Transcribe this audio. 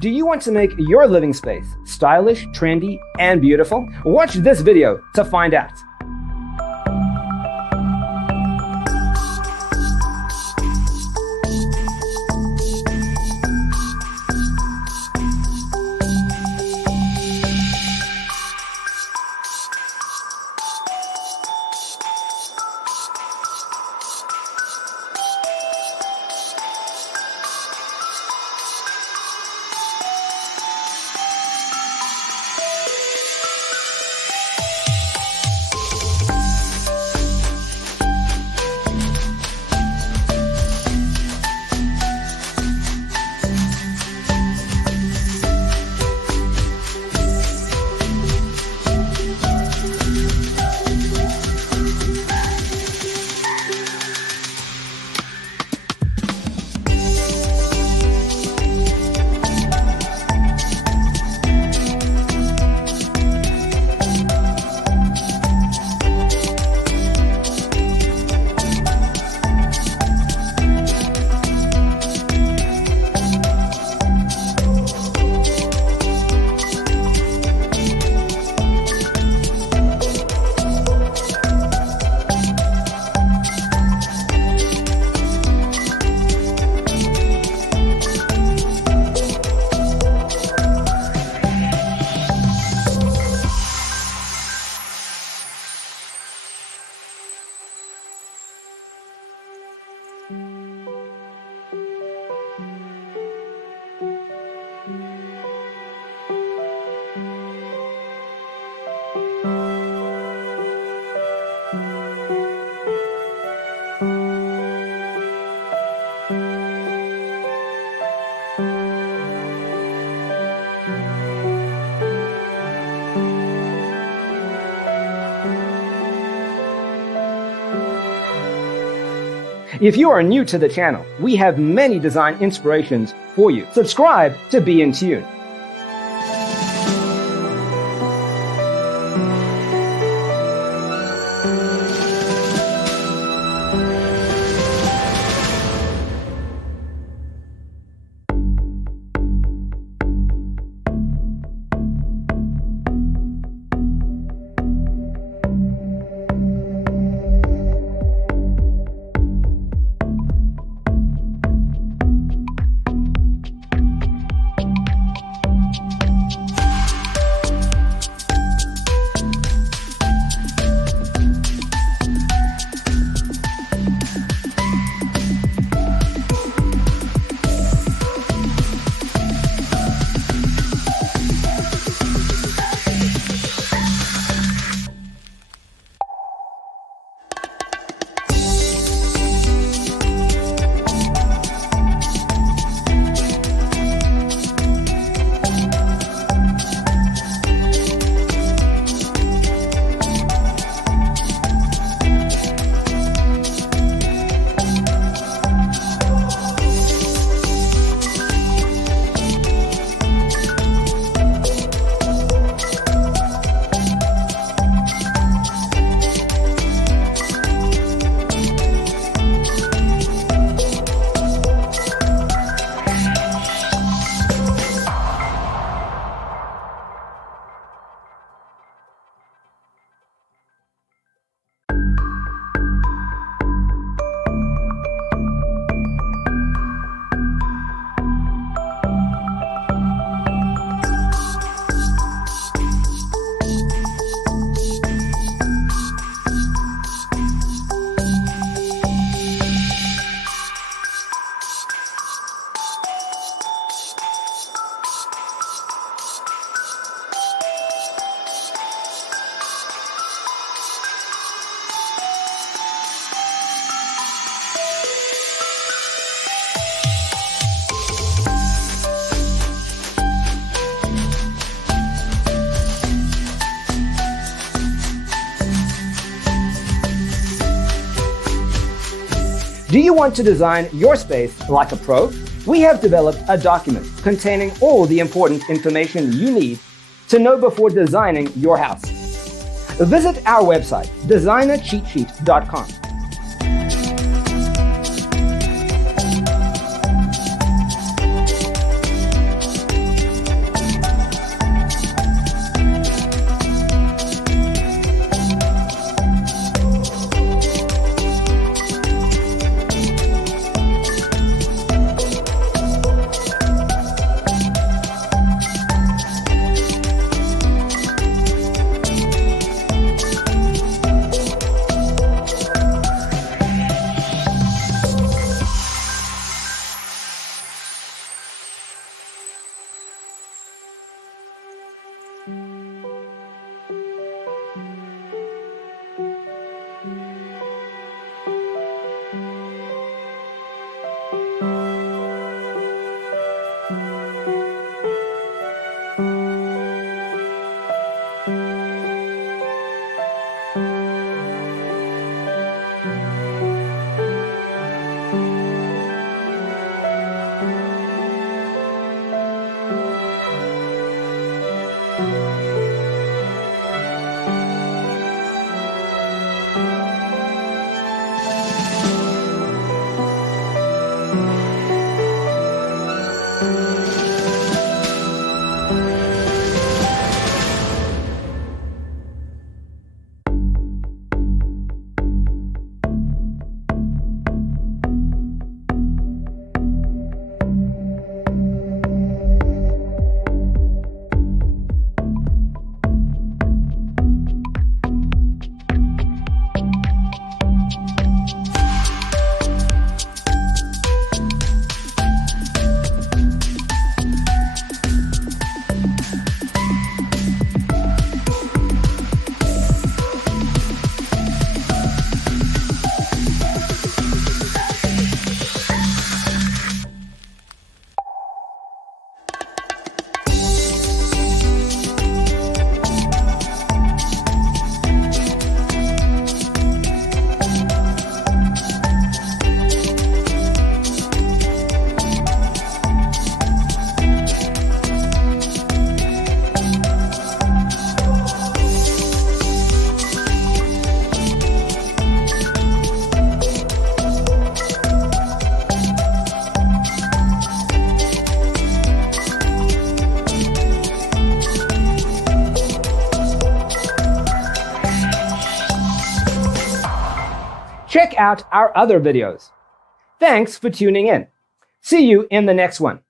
Do you want to make your living space stylish, trendy, and beautiful? Watch this video to find out. If you are new to the channel, we have many design inspirations for you. Subscribe to be in tune. Do you want to design your space like a pro? We have developed a document containing all the important information you need to know before designing your house. Visit our website, designercheatsheet.com. Check out our other videos. Thanks for tuning in. See you in the next one.